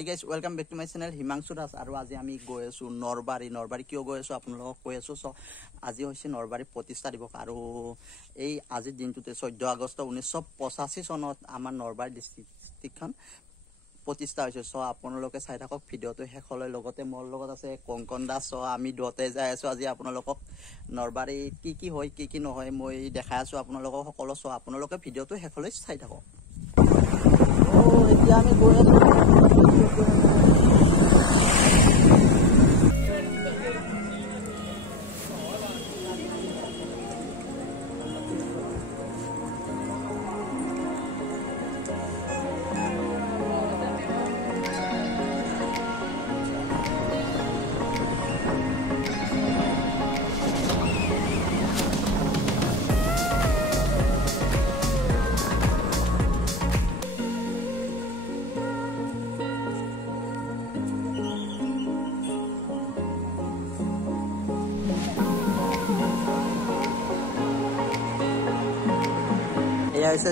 Hi guys, welcome back to my channel Himangshu Das aru aji ami goi asu Norbari kyo goi asu apnalok koi asu so aji hoise Norbari Pratishta dibok aru ei aji dintute 14 August 1985 sonot amar Norbari district khan Pratishta hoise so apnaloke sai thakok video to hekoloi logote mor logot ase Konkon Das so ami dote jai asu aji apnalokok Norbari ki hoy ki no hoy moi dekhai asu apnalokok hokolo so apnaloke video to hekoloi sai thakok এতিয়া আমি গৈ আছো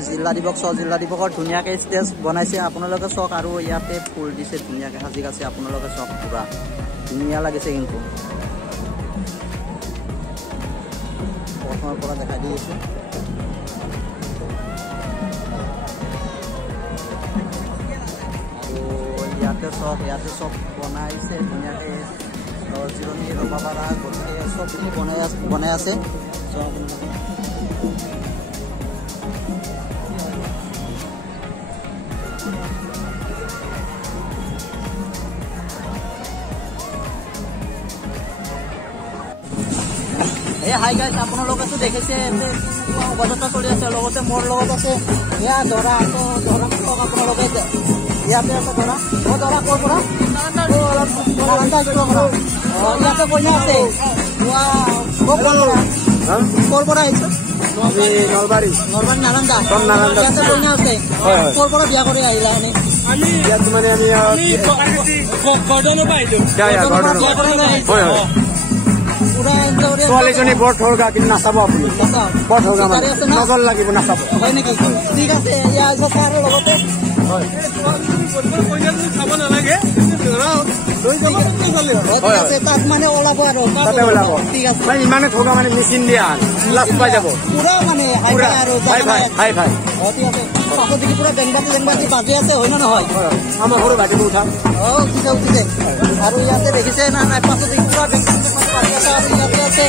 जिला दिवसर धुनिया के stage बनाइसे आपनलोके चक आरो याते full दिसे धुनिया के हाजी गासे आपनलोके चक पूरा धुनिया लागिसे किन्तु प्रथমৰ পৰা দেখাই দিছো আৰু ইয়াতে চক বনাইছে ধুনিয়া के জিৰণি ল'ব পৰা গতিকে চব বনাই আছে চক हाई गाइस आपनलोके तो देखेছে বজাৰটা চলি আছে লগতে মোৰ লগত আছে ইয়া ধৰা তো ধৰা চক आपनलोके ইয়াতে আছে ধৰা ও ধৰা কৰ পৰা নালান্দা ইয়াতে কইনা আছে কৰ পৰা আহিছে নলবাৰী নালান্দা ইয়াতে কইনা আছে কৰ পৰা বিয়া কৰি আহিলা আমি ইয়াত মানে আমি গৰ্ডনৰ পৰা আহিলো হয় হয় ছোৱালীজনী বৰ ঠৰগা কিন্তু নাচাব আপুনি বৰ ঠৰগা মানে নজৰ লাগিব নাচাব হয় নেকি ঠিক আছে ইয়া সকাৰ লগতে হয় চাব নালাগে লৈ যাব কি চলে হয় আছে তাত মানে ওলাব আৰু তাতে ওলাব ঠিক আছে মানে ইমানে ঠৰগা মানে মেচিন দিয়া লাষ্ট পাই যাব পুৰা মানে হাই আৰু হাই ঠিক আছে পাছত দেখি পুৰা বেংবাতি বাজে আছে হয় না নহয় আমাৰ ঘৰৰ বাজিব উঠা ঠিক আছে আৰু ইয়াতে দেখিছে না নাই পাছত দেখি পুৰা বেংবাতি याते আছে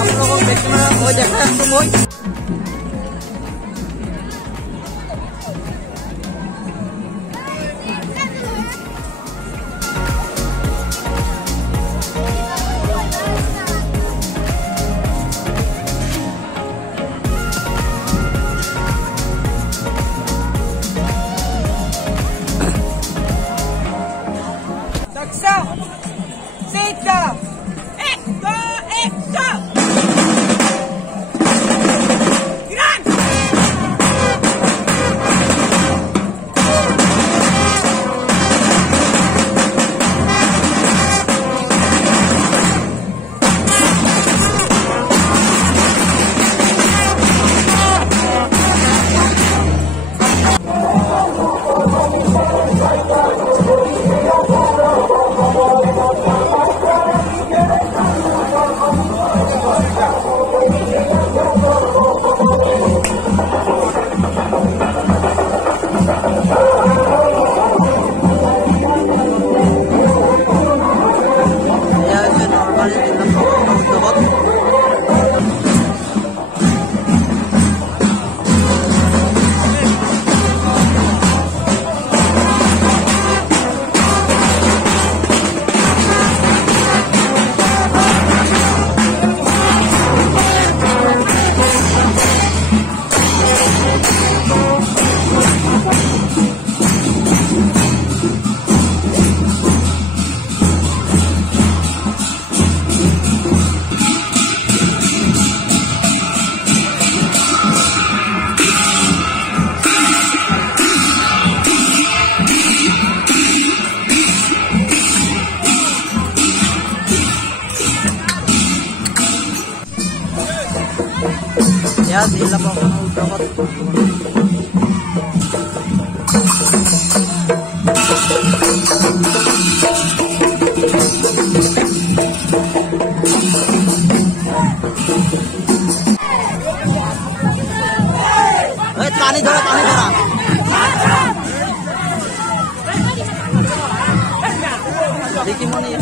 आपलोगों देखना हो देखा तुम होय Ya, di lapang utang पानी धरा देखी मनी